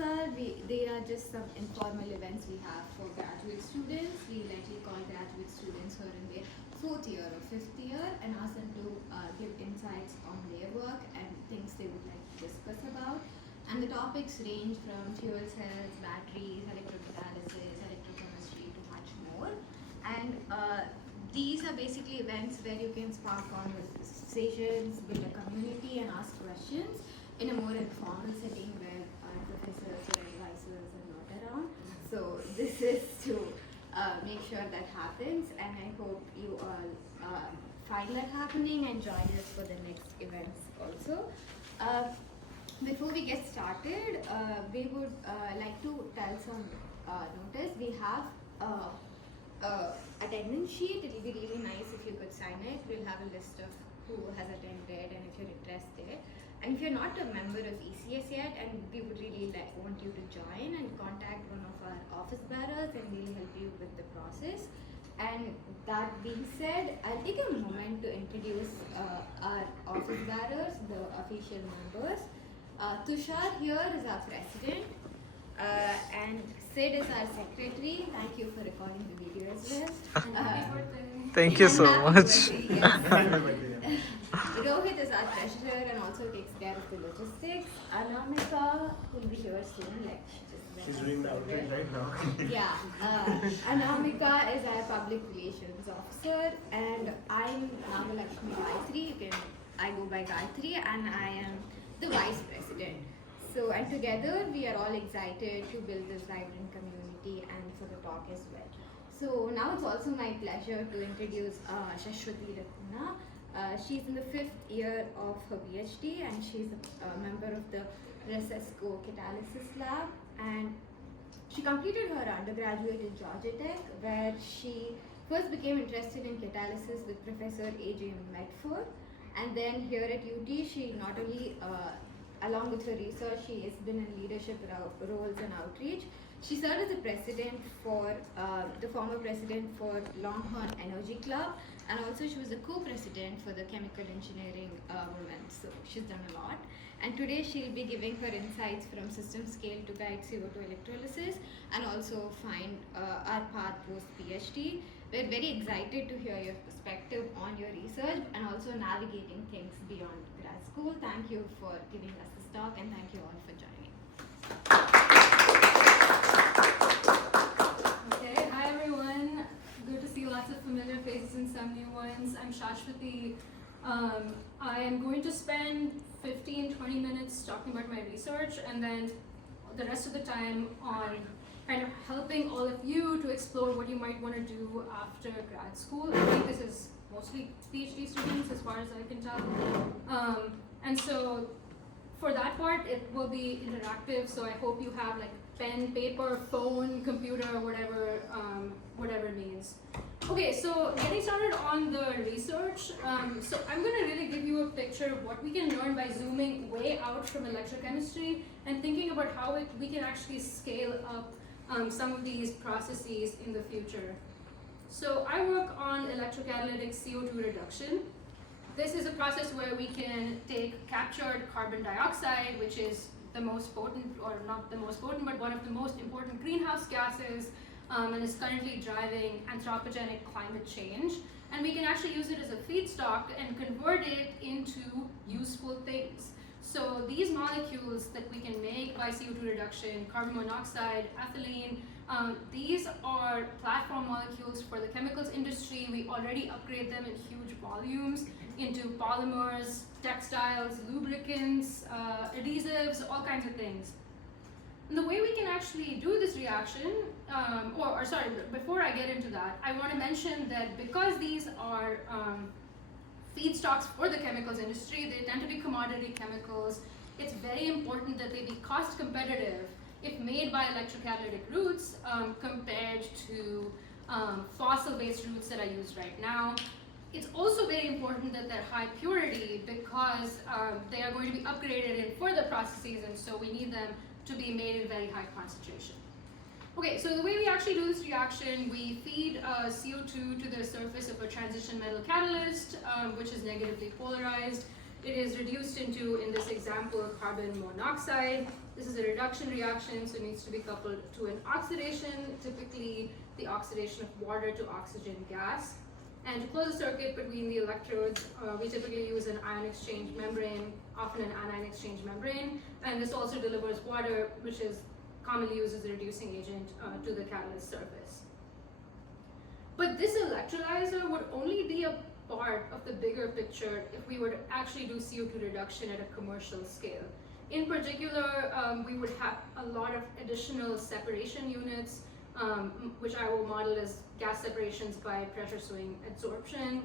are, they are just some informal events we have for graduate students. We likely call graduate students who are in their 4th year or 5th year and ask them to give insights on their work and things they would like to discuss about. And the topics range from fuel cells, batteries, electrocatalysis, electrochemistry to much more. And these are basically events where you can spark conversations, build a community and ask questions in a more informal setting where professors or advisors are not around. So this is to make sure that happens, and I hope you all find that happening and join us for the next events also. Before we get started, we would like to tell some notice. We have attendance sheet. It will be really nice if you could sign it. We'll have a list of who has attended and if you're interested. And if you're not a member of ECS yet, and we would really want you to join and contact one of our office bearers and we'll help you with the process. And that being said, I'll take a moment to introduce our office bearers, the official members. Tushar here is our president, and Sid is our secretary. Thank you for recording the video as well. Thank you so much. Rohit is our treasurer and also takes care of the logistics. Anamika will be here soon, like she's doing the outfit right now. Yeah, Anamika is our public relations officer, and I'm Nagalakshmi Gayatri. I go by Gayatri, and I am the vice president. So, and together we are all excited to build this vibrant community and for the talk as well. So now it's also my pleasure to introduce Shashwati Cunha. She's in the 5th year of her PhD and she's a member of the Resasco Catalysis lab, and she completed her undergraduate in Georgia Tech, where she first became interested in catalysis with Professor A.J. Medford, and then here at UT she not only along with her research, she has been in leadership roles and outreach. She served as the president for, the former president for Longhorn Energy Club, and also she was the co-president for the chemical engineering movement. So she's done a lot. And today she'll be giving her insights from system scale to guide CO₂ electrolysis and also find our path post PhD. We're very excited to hear your perspective on your research and also navigating things beyond grad school. Thank you for giving us this talk, and thank you all for joining. Okay, hi everyone. Good to see lots of familiar faces and some new ones. I'm Shashwati. I am going to spend 15-20 minutes talking about my research and then the rest of the time on kind of helping all of you to explore what you might want to do after grad school. I think this is mostly PhD students as far as I can tell. And so for that part, it will be interactive, so I hope you have like pen, paper, phone, computer, whatever it means. Okay, so getting started on the research. So I'm going to really give you a picture of what we can learn by zooming way out from electrochemistry and thinking about how we can actually scale up some of these processes in the future. So I work on electrocatalytic CO₂ reduction. This is a process where we can take captured carbon dioxide, which is the most potent, or not the most potent, but one of the most important greenhouse gases, and is currently driving anthropogenic climate change. And we can actually use it as a feedstock and convert it into useful things. So these molecules that we can make by CO₂ reduction, carbon monoxide, ethylene, these are platform molecules for the chemicals industry. We already upgrade them in huge volumes into polymers, textiles, lubricants, adhesives, all kinds of things. And the way we can actually do this reaction, before I get into that, I want to mention that because these are feedstocks for the chemicals industry, they tend to be commodity chemicals. It's very important that they be cost competitive if made by electrocatalytic routes compared to fossil-based routes that are used right now. It's also very important that they're high purity because they are going to be upgraded in further processes, and so we need them to be made in very high concentration. Okay, so the way we actually do this reaction, we feed CO₂ to the surface of a transition metal catalyst, which is negatively polarized. It is reduced into, in this example, carbon monoxide. This is a reduction reaction, so it needs to be coupled to an oxidation, typically the oxidation of water to oxygen gas. And to close the circuit between the electrodes, we typically use an ion exchange membrane, often an anion exchange membrane, and this also delivers water, which is commonly used as a reducing agent to the catalyst surface. But this electrolyzer would only be a part of the bigger picture if we were to actually do CO2 reduction at a commercial scale. In particular, we would have a lot of additional separation units, which I will model as gas separations by pressure swing adsorption.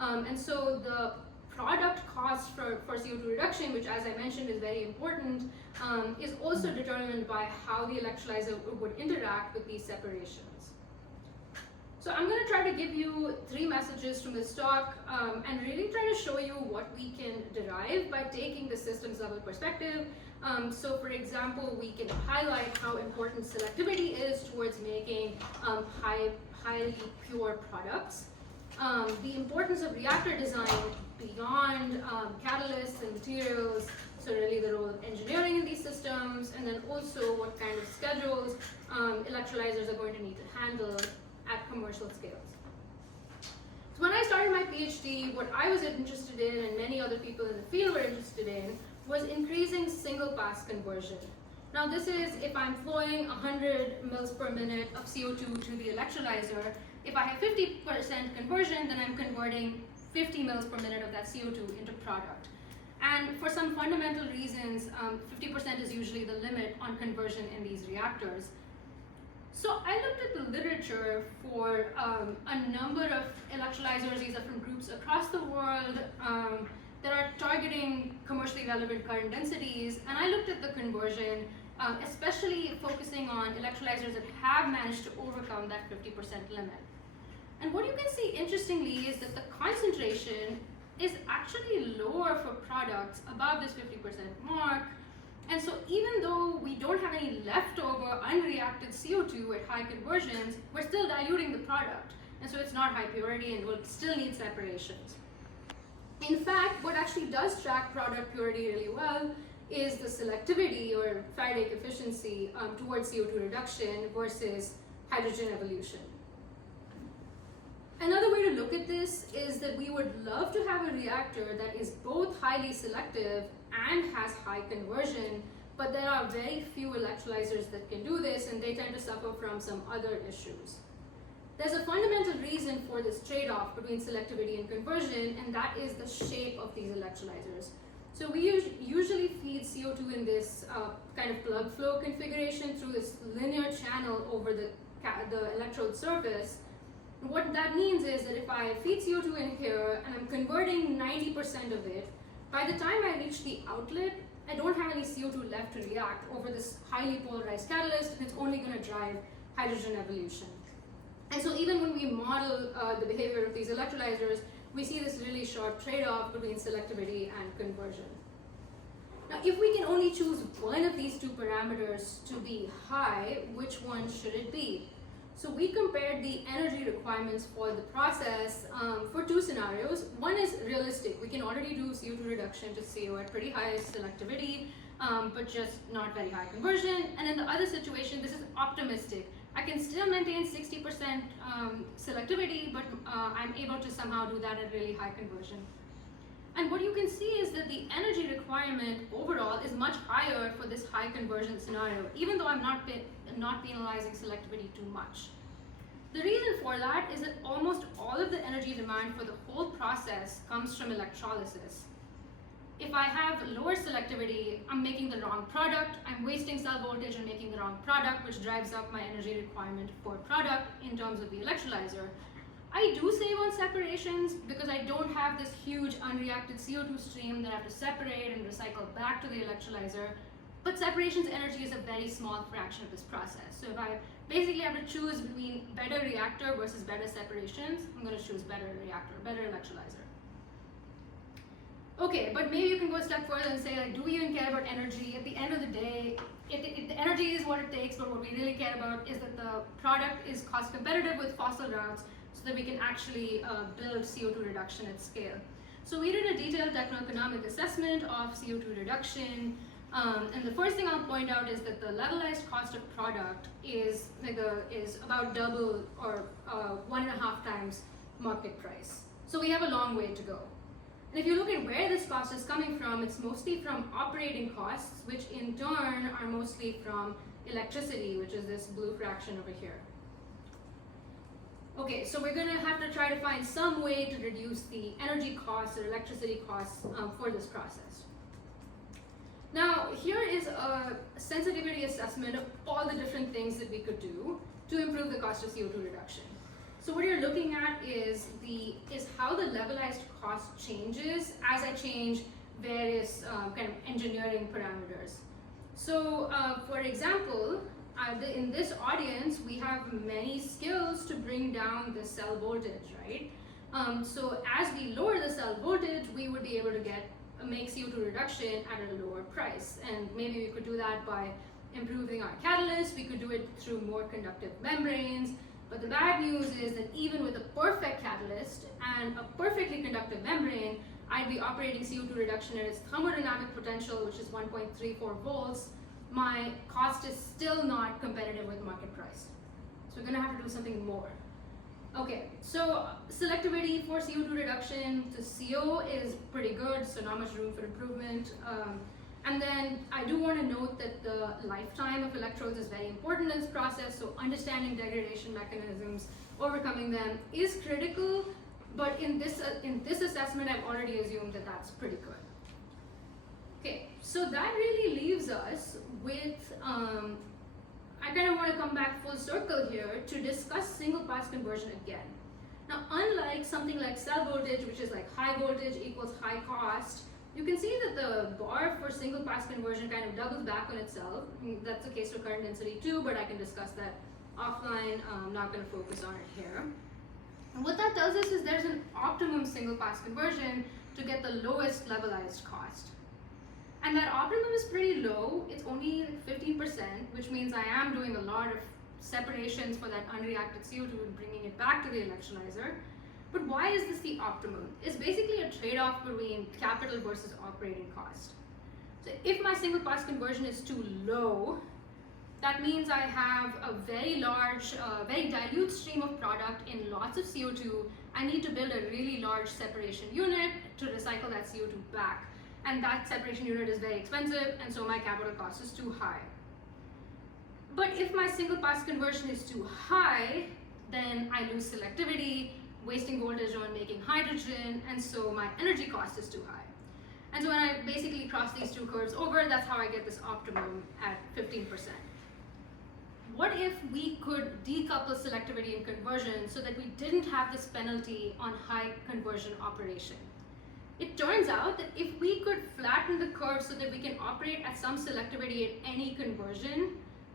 And so the product cost for CO2 reduction, which as I mentioned is very important, is also determined by how the electrolyzer would interact with these separations. So I'm going to try to give you 3 messages from this talk and really try to show you what we can derive by taking the systems level perspective. So for example, we can highlight how important selectivity is towards making highly pure products. The importance of reactor design beyond catalysts and materials, so really the role of engineering in these systems, and then also what kind of schedules electrolyzers are going to need to handle at commercial scales. So when I started my PhD, what I was interested in, and many other people in the field were interested in, was increasing single pass conversion. Now this is if I'm flowing 100 mils per minute of CO2 to the electrolyzer. If I have 50% conversion, then I'm converting 50 mils per minute of that CO2 into product. And for some fundamental reasons, 50% is usually the limit on conversion in these reactors. So I looked at the literature for a number of electrolyzers. These are from groups across the world that are targeting commercially relevant current densities. And I looked at the conversion, especially focusing on electrolyzers that have managed to overcome that 50% limit. And what you can see interestingly is that the concentration is actually lower for products above this 50% mark. And so even though we don't have any leftover unreacted CO2 at high conversions, we're still diluting the product. And so it's not high purity and we'll still need separations. In fact, what actually does track product purity really well is the selectivity or Faraday efficiency towards CO2 reduction versus hydrogen evolution. Another way to look at this is that we would love to have a reactor that is both highly selective and has high conversion, but there are very few electrolyzers that can do this, and they tend to suffer from some other issues. There's a fundamental reason for this trade-off between selectivity and conversion, and that is the shape of these electrolyzers. So we usually feed CO2 in this kind of plug flow configuration through this linear channel over the electrode surface. And what that means is that if I feed CO2 in here and I'm converting 90% of it, by the time I reach the outlet, I don't have any CO2 left to react over this highly polarized catalyst, and it's only going to drive hydrogen evolution. And so even when we model the behavior of these electrolyzers, we see this really sharp trade-off between selectivity and conversion. Now, if we can only choose one of these 2 parameters to be high, which one should it be? So we compared the energy requirements for the process for 2 scenarios. One is realistic. We can already do CO2 reduction to CO at pretty high selectivity, but just not very high conversion. And in the other situation, this is optimistic. I can still maintain 60% selectivity, but I'm able to somehow do that at really high conversion. And what you can see is that the energy requirement overall is much higher for this high conversion scenario, even though I'm not penalizing selectivity too much. The reason for that is that almost all of the energy demand for the whole process comes from electrolysis. If I have lower selectivity, I'm making the wrong product, I'm wasting cell voltage and making the wrong product, which drives up my energy requirement for product in terms of the electrolyzer. I do save on separations because I don't have this huge unreacted CO2 stream that I have to separate and recycle back to the electrolyzer. But separations energy is a very small fraction of this process. So if I basically have to choose between better reactor versus better separations, I'm going to choose better reactor, better electrolyzer. Okay, but maybe you can go a step further and say, like, do we even care about energy? At the end of the day, the energy is what it takes, but what we really care about is that the product is cost competitive with fossil routes so that we can actually build CO2 reduction at scale. So we did a detailed techno-economic assessment of CO2 reduction. And the first thing I'll point out is that the levelized cost of product is about double or 1.5 times market price. So we have a long way to go. And if you look at where this cost is coming from, it's mostly from operating costs, which in turn are mostly from electricity, which is this blue fraction over here. Okay, so we're going to have to try to find some way to reduce the energy costs or electricity costs for this process. Now, here is a sensitivity assessment of all the different things that we could do to improve the cost of CO2 reduction. So what you're looking at is how the levelized cost changes as I change various kind of engineering parameters. So for example, in this audience, we have many skills to bring down the cell voltage, right? So as we lower the cell voltage, we would be able to make CO2 reduction at a lower price. And maybe we could do that by improving our catalyst. We could do it through more conductive membranes. But the bad news is that even with a perfect catalyst and a perfectly conductive membrane, I'd be operating CO2 reduction at its thermodynamic potential, which is 1.34 volts. My cost is still not competitive with market price. So we're gonna have to do something more. Okay, so selectivity for CO2 reduction to CO is pretty good, so not much room for improvement. And then I do want to note that the lifetime of electrodes is very important in this process, so understanding degradation mechanisms, overcoming them is critical, but in this assessment, I've already assumed that that's pretty good. Okay, so that really leaves us with, I kind of want to come back full circle here to discuss single pass conversion again. Now, unlike something like cell voltage, which is like high voltage equals high cost, you can see that the bar for single pass conversion kind of doubles back on itself. That's the case for current density too, but I can discuss that offline. I'm not going to focus on it here. And what that tells us is there's an optimum single pass conversion to get the lowest levelized cost. And that optimum is pretty low. It's only 15%, which means I am doing a lot of separations for that unreacted CO2 and bringing it back to the electrolyzer. But why is this the optimum? It's basically a trade-off between capital versus operating cost. So if my single pass conversion is too low, that means I have a very large, very dilute stream of product in lots of CO2. I need to build a really large separation unit to recycle that CO2 back. And that separation unit is very expensive, and so my capital cost is too high. But if my single pass conversion is too high, then I lose selectivity, wasting voltage on making hydrogen, and so my energy cost is too high. And so when I basically cross these two curves over, that's how I get this optimum at 15%. What if we could decouple selectivity and conversion so that we didn't have this penalty on high conversion operation? It turns out that if we could flatten the curve so that we can operate at some selectivity at any conversion,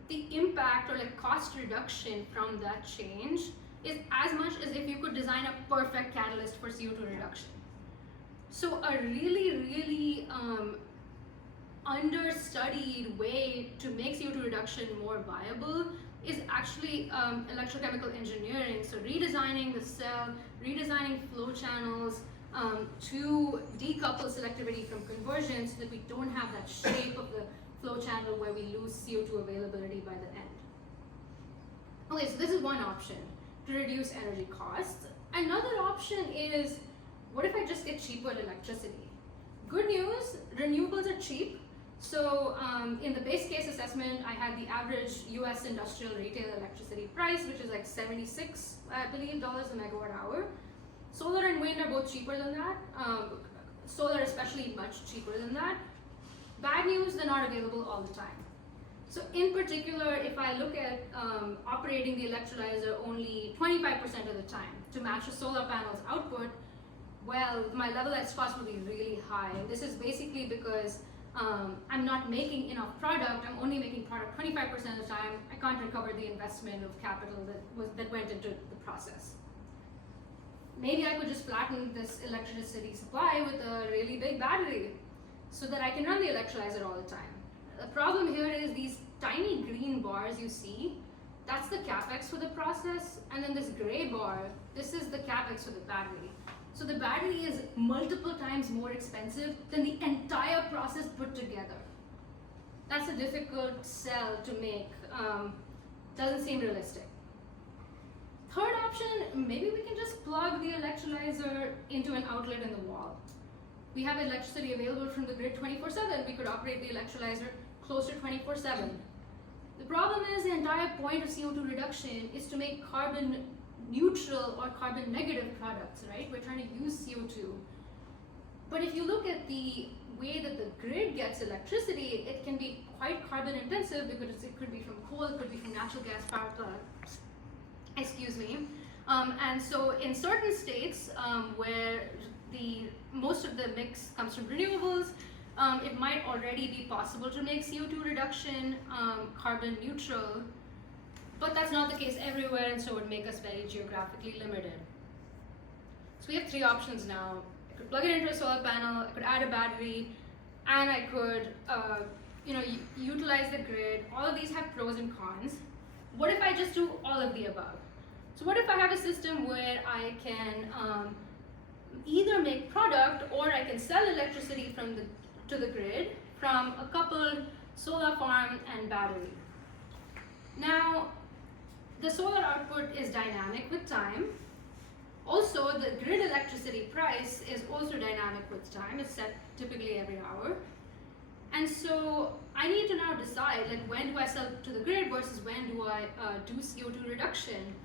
the impact or like cost reduction from that change is as much as if you could design a perfect catalyst for CO2 reduction. So a really understudied way to make CO2 reduction more viable is actually electrochemical engineering. So redesigning the cell, redesigning flow channels to decouple selectivity from conversion so that we don't have that shape of the flow channel where we lose CO2 availability by the end. Okay, so this is one option to reduce energy costs. Another option is, what if I just get cheaper electricity? Good news, renewables are cheap. So in the base case assessment, I had the average US industrial retail electricity price, which is like 76, I believe, dollars a megawatt hour. Solar and wind are both cheaper than that. Solar especially much cheaper than that. Bad news, they're not available all the time. So in particular, if I look at operating the electrolyzer only 25% of the time to match a solar panel's output, well, my levelized cost will be really high. And this is basically because I'm not making enough product. I'm only making product 25% of the time. I can't recover the investment of capital that went into the process. Maybe I could just flatten this electricity supply with a really big battery so that I can run the electrolyzer all the time. The problem here is these tiny green bars you see, that's the capex for the process, and then this gray bar, this is the capex for the battery. So the battery is multiple times more expensive than the entire process put together. that's a difficult sell to make. Doesn't seem realistic. Third option, maybe we can just plug the electrolyzer into an outlet in the wall. We have electricity available from the grid 24/7. We could operate the electrolyzer close to 24/7. The problem is the entire point of CO2 reduction is to make carbon neutral or carbon negative products, right? We're trying to use CO2. But if you look at the way that the grid gets electricity, it can be quite carbon intensive because it could be from coal, it could be from natural gas power plants. Excuse me. And so in certain states where most of the mix comes from renewables, it might already be possible to make CO2 reduction carbon neutral, but that's not the case everywhere, and so it would make us very geographically limited. So we have three options now. I could plug it into a solar panel, I could add a battery, and I could utilize the grid. All of these have pros and cons. What if I just do all of the above? So what if I have a system where I can either make product or I can sell electricity to the grid from a coupled solar farm and battery? Now, the solar output is dynamic with time. Also, the grid electricity price is also dynamic with time. It's set typically every hour. And so I need to now decide, like, when do I sell to the grid versus when do I do CO2 reduction?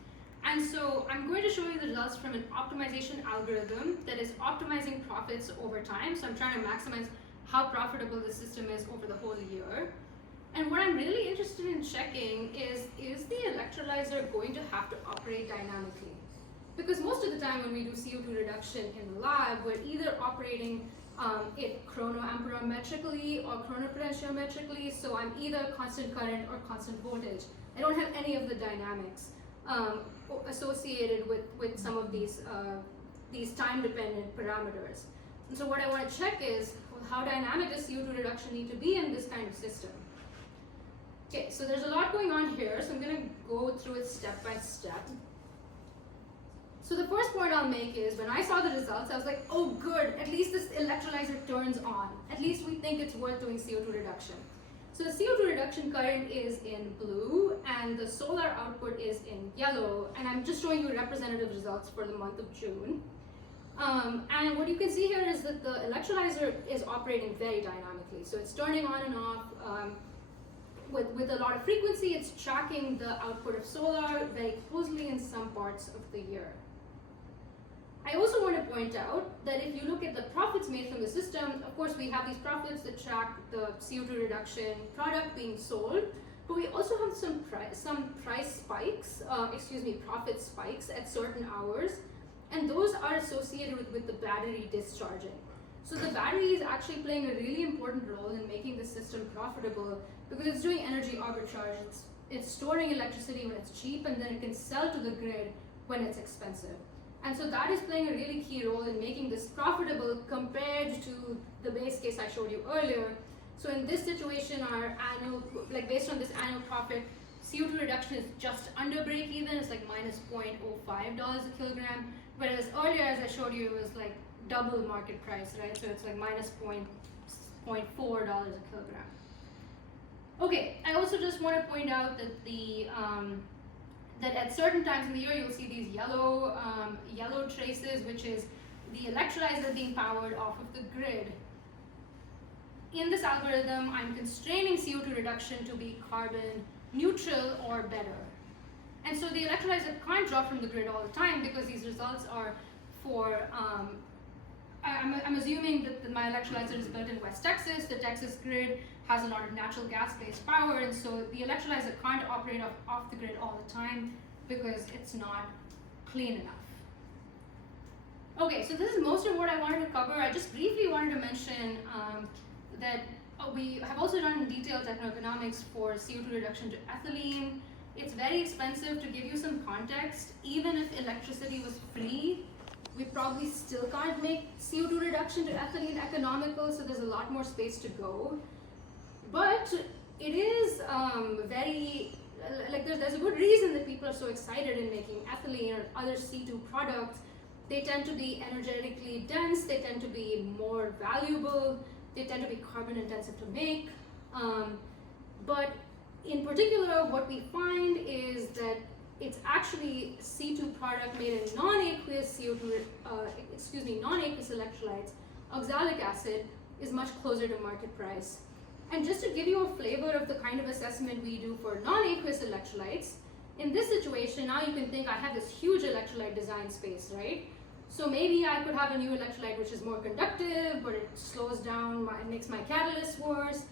And so I'm going to show you the results from an optimization algorithm that is optimizing profits over time. So I'm trying to maximize how profitable the system is over the whole year. And what I'm really interested in checking is the electrolyzer going to have to operate dynamically? Because most of the time when we do CO2 reduction in the lab, we're either operating it chronoamperometrically or chronopotentiometrically, so I'm either constant current or constant voltage. I don't have any of the dynamics associated with some of these time-dependent parameters. And so what I want to check is, well, how dynamic does CO2 reduction need to be in this kind of system? Okay, so there's a lot going on here, so I'm going to go through it step by step. So the first point I'll make is, when I saw the results, I was like, oh good, at least this electrolyzer turns on. At least we think it's worth doing CO2 reduction. So the CO2 reduction current is in blue and the solar output is in yellow, and I'm just showing you representative results for the month of June. And what you can see here is that the electrolyzer is operating very dynamically. So it's turning on and off with a lot of frequency. It's tracking the output of solar very closely in some parts of the year. I also want to point out that if you look at the profits made from the system, of course we have these profits that track the CO2 reduction product being sold, but we also have some price spikes, profit spikes at certain hours, and those are associated with the battery discharging. So the battery is actually playing a really important role in making the system profitable because it's doing energy arbitrage. It's storing electricity when it's cheap, and then it can sell to the grid when it's expensive. And so that is playing a really key role in making this profitable compared to the base case I showed you earlier. So in this situation, our annual, based on this annual profit, CO2 reduction is just under break even. It's like minus $0.05 a kilogram, whereas earlier, as I showed you, it was like double market price, right? So it's like minus $0.4 a kilogram. Okay, I also just want to point out that that at certain times in the year you'll see these yellow traces, which is the electrolyzer being powered off of the grid. In this algorithm, I'm constraining CO2 reduction to be carbon neutral or better. And so the electrolyzer can't draw from the grid all the time because these results are for, I'm assuming that my electrolyzer is built in West Texas. The Texas grid has a lot of natural gas-based power, and so the electrolyzer can't operate off the grid all the time because it's not clean enough. Okay, so this is most of what I wanted to cover. I just briefly wanted to mention that we have also done detailed techno-economics for CO2 reduction to ethylene. It's very expensive. To give you some context, even if electricity was free, we probably still can't make CO2 reduction to ethylene economical, so there's a lot more space to go. But it is there's a good reason that people are so excited in making ethylene or other C2 products. They tend to be energetically dense, they tend to be more valuable, they tend to be carbon intensive to make. But in particular, what we find is that it's actually C2 product made in non-aqueous non-aqueous electrolytes. Oxalic acid is much closer to market price. And just to give you a flavor of the kind of assessment we do for non-aqueous electrolytes, in this situation, now you can think I have this huge electrolyte design space, right? So maybe I could have a new electrolyte which is more conductive, but it slows down, it makes my catalyst worse,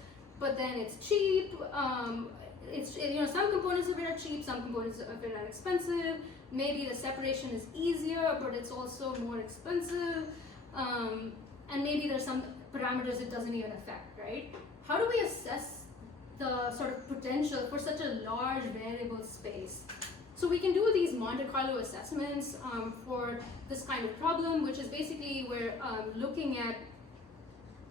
but then it's cheap. Some components of it are cheap, some components of it are expensive. Maybe the separation is easier, but it's also more expensive. And maybe there's some parameters it doesn't even affect, right? How do we assess the sort of potential for such a large variable space? So we can do these Monte Carlo assessments for this kind of problem, which is basically we're looking at,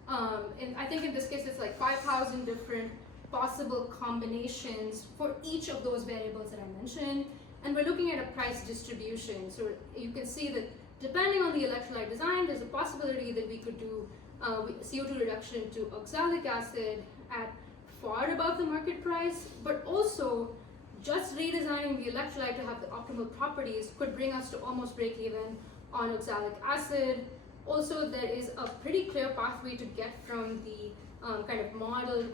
I think in this case it's like 5,000 different possible combinations for each of those variables that I mentioned, and we're looking at a price distribution. So you can see that depending on the electrolyte design, there's a possibility that we could do CO2 reduction to oxalic acid at far above the market price, but also just redesigning the electrolyte to have the optimal properties could bring us to almost break even on oxalic acid. Also, there is a pretty clear pathway to get from the kind of modeled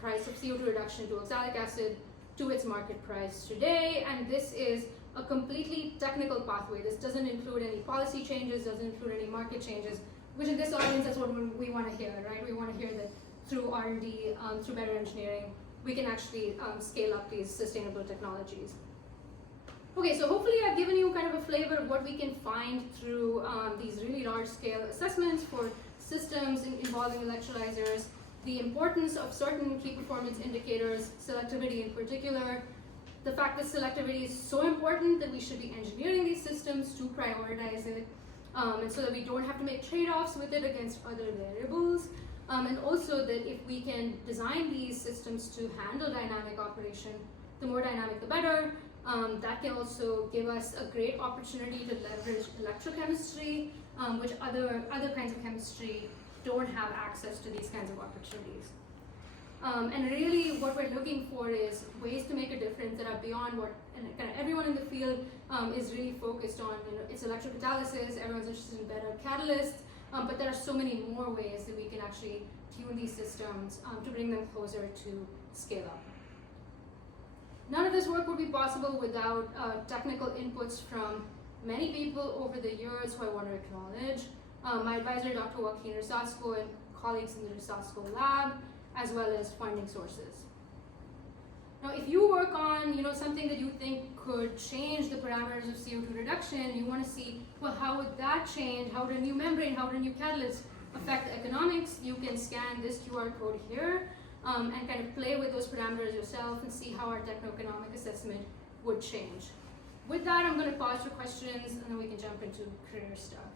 price of CO2 reduction to oxalic acid to its market price today, and this is a completely technical pathway. This doesn't include any policy changes, doesn't include any market changes, which in this audience, that's what we want to hear, right? We want to hear that through R&D, through better engineering, we can actually scale up these sustainable technologies. Okay, so hopefully I've given you kind of a flavor of what we can find through these really large-scale assessments for systems involving electrolyzers, the importance of certain key performance indicators, selectivity in particular, the fact that selectivity is so important that we should be engineering these systems to prioritize it, and so that we don't have to make trade-offs with it against other variables, and also that if we can design these systems to handle dynamic operation, the more dynamic the better. That can also give us a great opportunity to leverage electrochemistry, which other kinds of chemistry don't have access to these kinds of opportunities. And really what we're looking for is ways to make a difference that are beyond what kind of everyone in the field is really focused on. It's electrocatalysis, everyone's interested in better catalysts, but there are so many more ways that we can actually tune these systems to bring them closer to scale up. None of this work would be possible without technical inputs from many people over the years who I want to acknowledge. My advisor, Dr. Joaquin Resasco, and colleagues in the Resasco lab, as well as funding sources. Now, if you work on something that you think could change the parameters of CO2 reduction, you want to see, well, how would that change? How would a new membrane, how would a new catalyst affect the economics? You can scan this QR code here and kind of play with those parameters yourself and see how our Techno-Economic assessment would change. With that, I'm going to pause for questions and then we can jump into career stuff.